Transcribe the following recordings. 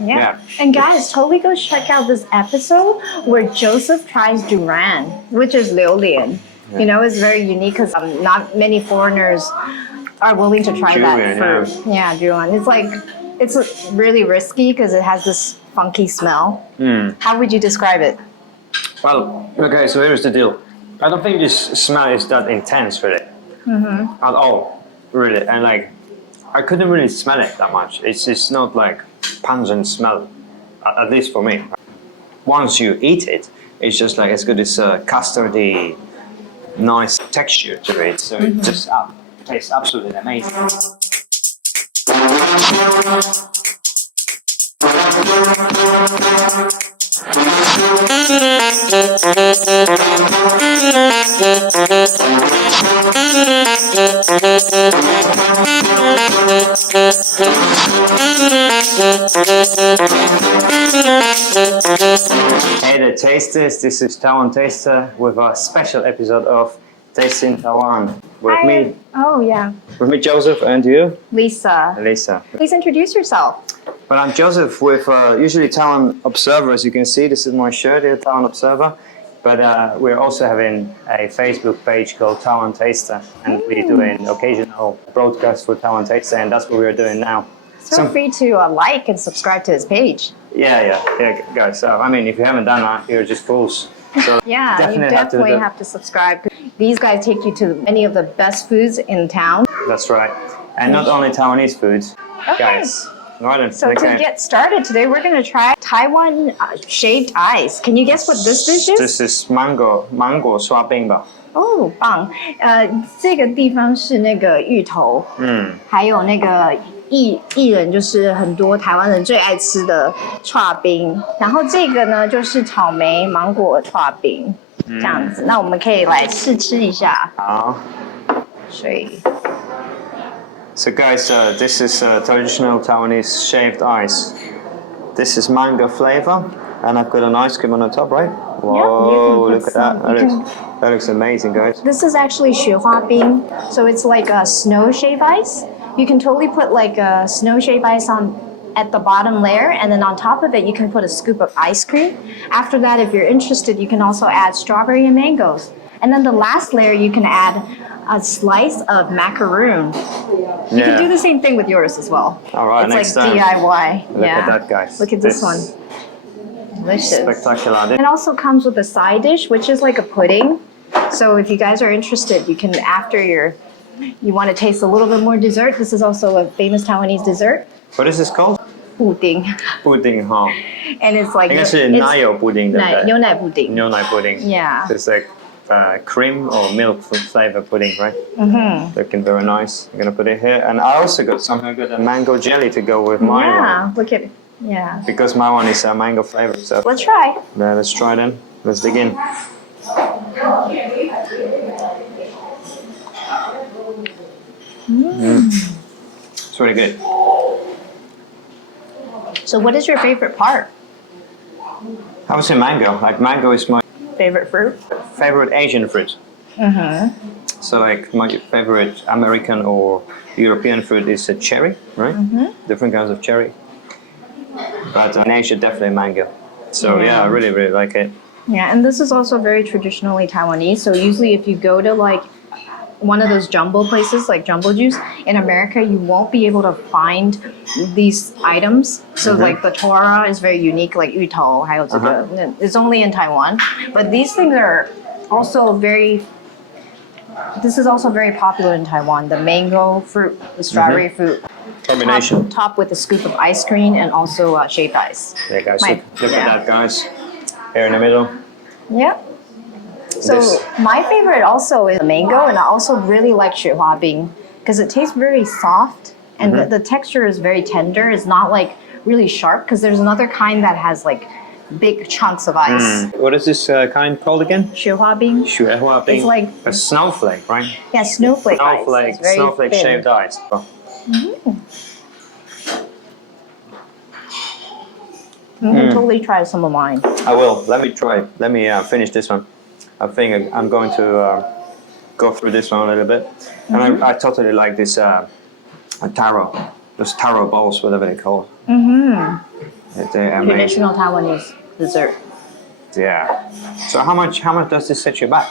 Yeah. And guys, totally go check out this episode where Joseph tries durian, which is 榴莲. Yeah. You know, it's very unique because not many foreigners are willing to try that fruit. Yeah, durian. It's really risky because it has this funky smell. How would you describe it? Well, okay, so here's the deal. I don't think this smell is that intense really. At all, really. And like, I couldn't really smell it that much. It's not like pungent smell, at least for me. Once you eat it, it's just like, it's got this custardy, nice texture to it. So it just tastes absolutely amazing. Hey the tasters, this is Taiwan Taster with a special episode of Tasting Taiwan with me. Oh yeah. With me, Joseph, and you? Lisa. Lisa. Please introduce yourself. Well, I'm Joseph with usually Taiwan Observer, as you can see. This is my shirt here, Taiwan Observer. But we're also having a Facebook page called Taiwan Taster, and we're doing occasional broadcasts for Taiwan Taster, and that's what we're doing now. So feel free to like and subscribe to his page. Yeah, guys. So, I mean, if you haven't done that, you're just fools. So yeah, you definitely have to subscribe. These guys take you to many of the best foods in town. That's right. And not only Taiwanese foods, guys. Right, so to get started today, we're going to try Taiwan shaved ice. Can you guess what this dish is? This is mango 刨冰吧。哦，棒！这个地方是那个芋头，还有那个薏仁，就是很多台湾人最爱吃的刨冰。然后这个呢，就是草莓芒果刨冰，这样子。那我们可以来试吃一下。好。所以。So guys, this is traditional Taiwanese shaved ice. This is mango flavor, and I've got an ice cream on the top, right? Whoa, look at that. That looks amazing, guys. This is actually 雪花冰, so it's like a snow shaved ice. You can totally put like a snow shaved ice on at the bottom layer, and then on top of it, you can put a scoop of ice cream. After that, if you're interested, you can also add strawberry and mangoes. And then the last layer, you can add a slice of macaroon. You can do the same thing with yours as well. All right, it's next like time. DIY. Look at that, guys. Look at this one. Delicious. Spectacular. It also comes with a side dish, which is like a pudding. So if you guys are interested, you can, after you want to taste a little bit more dessert, this is also a famous Taiwanese dessert. What is this called? Pudding. Pudding, huh? And it's like... 应该是奶油 pudding, 对不对？牛奶 pudding. 牛奶 pudding. Yeah. It's like cream or milk flavor pudding, right? Looking very nice. I'm gonna put it here, and I also got something. I got a mango jelly to go with my one. Yeah, look at it. Yeah. Because my one is mango flavor. So let's try. Yeah, let's try then. Let's begin. It's really good. So, what is your favorite part? I would say mango. Like mango is my favorite fruit. Favorite Asian fruit. So like my favorite American or European fruit is a cherry, right? Different kinds of cherry. But in Asia, definitely mango. So yeah, I really, really like it. Yeah, and this is also very traditionally Taiwanese. So usually if you go to like one of those jumbo places like Jumbo Juice in America, you won't be able to find these items. So like the Tora is very unique, like 芋头, 还有这个, it's only in Taiwan. But these things are also this is also very popular in Taiwan. The mango fruit, the strawberry fruit. Combination. Top with a scoop of ice cream and also shaved ice. Yeah, guys, look at that, guys. Here in the middle. Yep. So my favorite also is mango, and I also really like 雪花冰 because it tastes very soft and the texture is very tender. It's not like really sharp because there's another kind that has like big chunks of ice. What is this kind called again? 雪花冰. It's like a snowflake, right? Yeah, snowflake ice. Snowflake shaved ice. You can totally try some of mine. I will. Let me try. Let me finish this one. I think I'm going to go through this one a little bit. And I totally like this Taro. Those Taro balls, whatever they're called. Traditional Taiwanese dessert. Yeah. So how much does this set you back?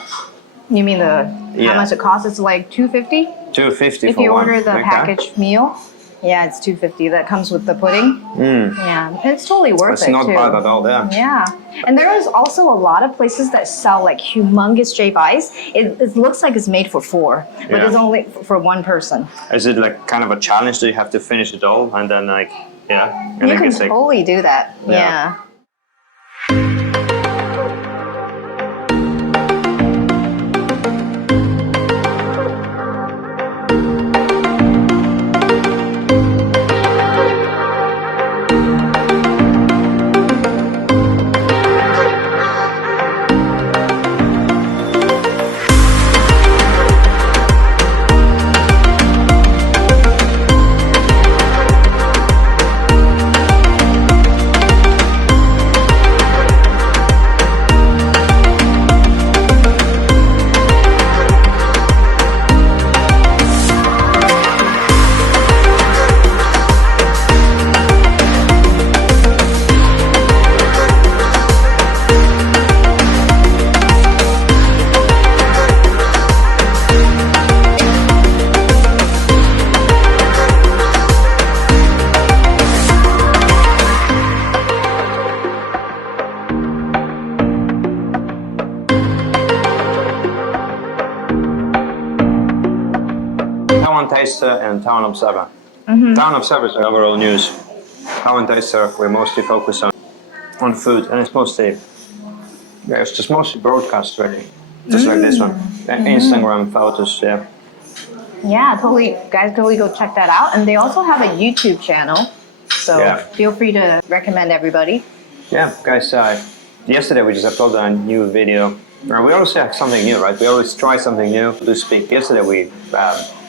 You mean how Yeah. much it costs? It's like $2.50 $2.50 if for you one. order the Okay. packaged meal. Yeah, it's $2.50. That comes with the pudding. Yeah, it's totally worth It's it not too. bad at all, yeah. Yeah, and there is also a lot of places that sell like humongous shaved ice. It looks like it's made for four, but Yeah. it's only for one person. Is it like kind of a challenge? Do you have to finish it all and then like, yeah? And You then can it's like, totally do that. Yeah. Yeah. Taiwan Taster and Taiwan Observer. Taiwan Observer is overall news. Taiwan Taster, we mostly focus on food, and it's mostly, yeah, it's just mostly broadcast really. Just like this one. Instagram photos, yeah. Yeah, totally. Guys, totally go check that out. And they also have a YouTube channel. So Yeah. feel free to recommend everybody. Yeah, guys, yesterday we just uploaded a new video. We always have something new, right? We always try something new to speak. Yesterday we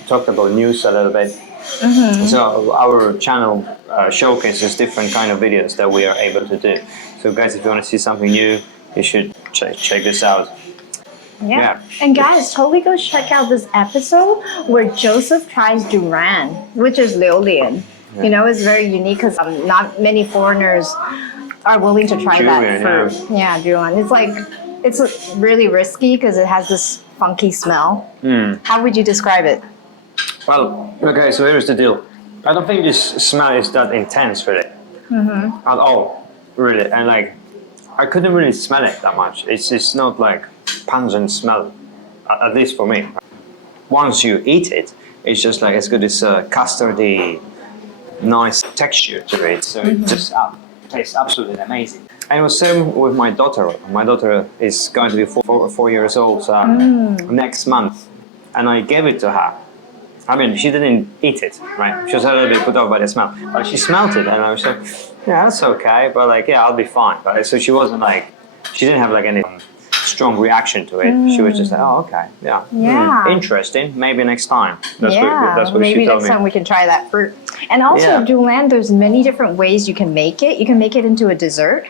talked about news a little bit. So our channel showcases different kind of videos that we are able to do. So guys, if you want to see something new, you should check this out. Yeah. And guys, totally go check out this episode where Joseph tries durian, which is liulian. You know, it's very unique because not many foreigners are willing to try Durian, that fruit. Yeah, durian. It's like, it's really risky because it has this funky smell. How would you describe it? Well, okay, so here's the deal. I don't think this smell is that intense really. At all, really. And like, I couldn't really smell it that much. It's not like pungent smell, at least for me. Once you eat it, it's just like, it's got this custardy, nice texture to it. So it just tastes absolutely amazing. And it was same with my daughter. My daughter is going to be 4 years old next month. And I gave it to her. I mean, she didn't eat it, right? She was a little bit put off by the smell. But she smelled it and I was like, yeah, that's okay. But like, yeah, I'll be fine. But so she wasn't like, she didn't have like any strong reaction to it. She was just like, oh, okay, yeah. Yeah. Interesting. Maybe next time. That's what maybe she told next me. time we can try that fruit. And also, Yeah. durian, there's many different ways you can make it. You can make it into a dessert,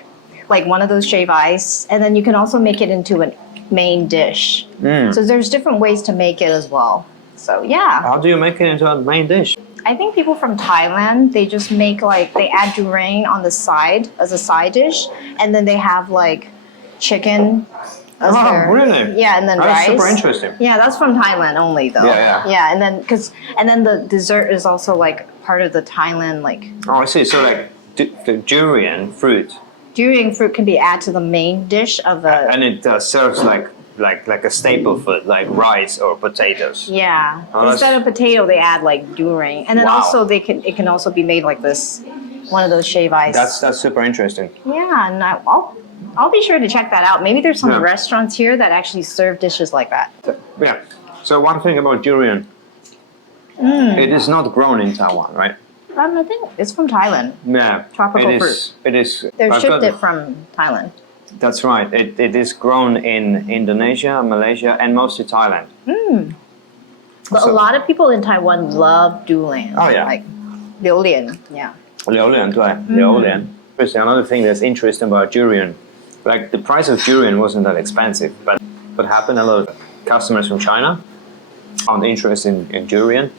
like one of those shaved ice, and then you can also make it into a main dish. So there's different ways to make it as well. So yeah, How do you make it into a main dish? I think people from Thailand, they just make like, they add durian on the side as a side dish, and then they have like chicken. As Oh, their, really? Yeah, and then That's rice. super interesting. Yeah, that's from Thailand only though. Yeah. And then the dessert is also like part of the Thailand like Oh, I see. So like the durian fruit, durian fruit can be added to the main dish of the and it serves like a staple food, like rice or potatoes. yeah. Oh, that's- Instead of potato, they add like durian, and then Wow. also it can also be made like this, one of those shaved ice. That's super interesting. Yeah, and I'll be sure to check that out. Maybe there's some Yeah. restaurants here that actually serve dishes like that. Yeah. So one thing about durian, it is not grown in Taiwan, right? I think it's from Thailand. Yeah. Tropical it fruit. is. It is. They're I've shipped got- it from Thailand. That's right. It is grown in Indonesia, Malaysia, and mostly Thailand. But a lot of people in Taiwan love durian. Oh, yeah. Like liulian. Yeah. 榴莲, 对, 榴莲. Another thing that's interesting about durian, like the price of durian wasn't that expensive, but what happened, a lot of customers from China, found interest in durian,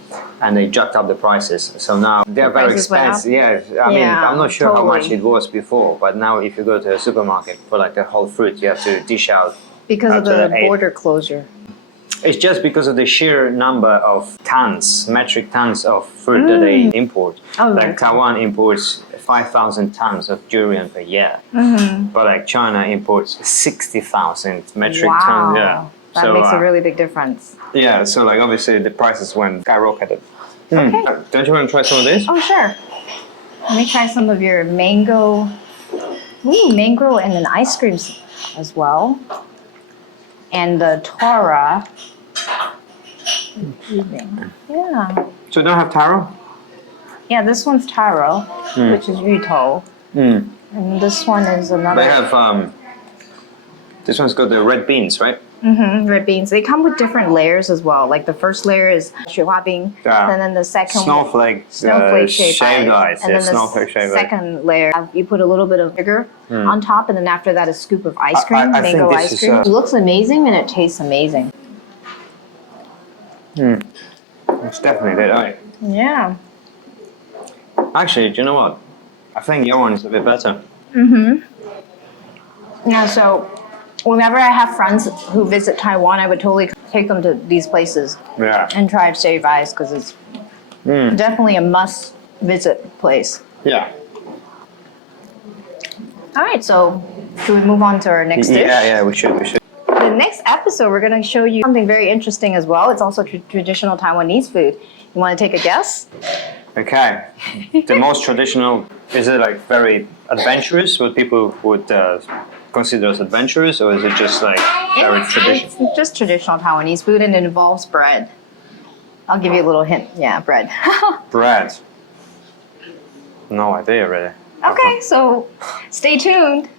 and they jacked up the prices. So now they're very expensive. Yeah, I mean, I'm not sure how much it was before, but now if you go to a supermarket for like a whole fruit, you have to dish out. Because of the border closure. It's just because of the sheer number of tons, metric tons of fruit that they import. Oh, like Taiwan imports 5,000 tons of durian per year, but like China imports 60,000 metric tons. Yeah, that makes a really big difference. Yeah, so like obviously the prices went skyrocketed. Okay. Don't you want to try some of this? Oh, sure. Let me try some of your mango. Ooh, mango and then ice cream as well. And the Taro. Yeah. So don't have taro? Yeah, this one's Taro, which is 芋头. And this one is another. They have this one's got the red beans, right? Red beans. They come with different layers as well. Like the first layer is 雪花冰, and then the second snowflake shaved ice. And then snowflake shaved ice. Second layer, you put a little bit of sugar on top, and then after that, a scoop of ice cream, mango ice cream. It looks amazing and it tastes amazing. It's definitely good, right? Yeah. Actually, do you know what? I think your one is a bit better. Yeah, so whenever I have friends who visit Taiwan, I would totally take them to these places and try shaved ice because it's definitely a must-visit place. Yeah. All right, so should we move on to our next dish? Yeah, we should. The next episode, we're going to show you something very interesting as well. It's also traditional Taiwanese food. You want to take a guess? Okay. The most traditional, is it like very adventurous? What people would consider as adventurous, or is it just like very traditional? It's just traditional Taiwanese food, and it involves bread. I'll give you a little hint. Yeah, bread. Bread. No idea, really. Okay, so stay tuned.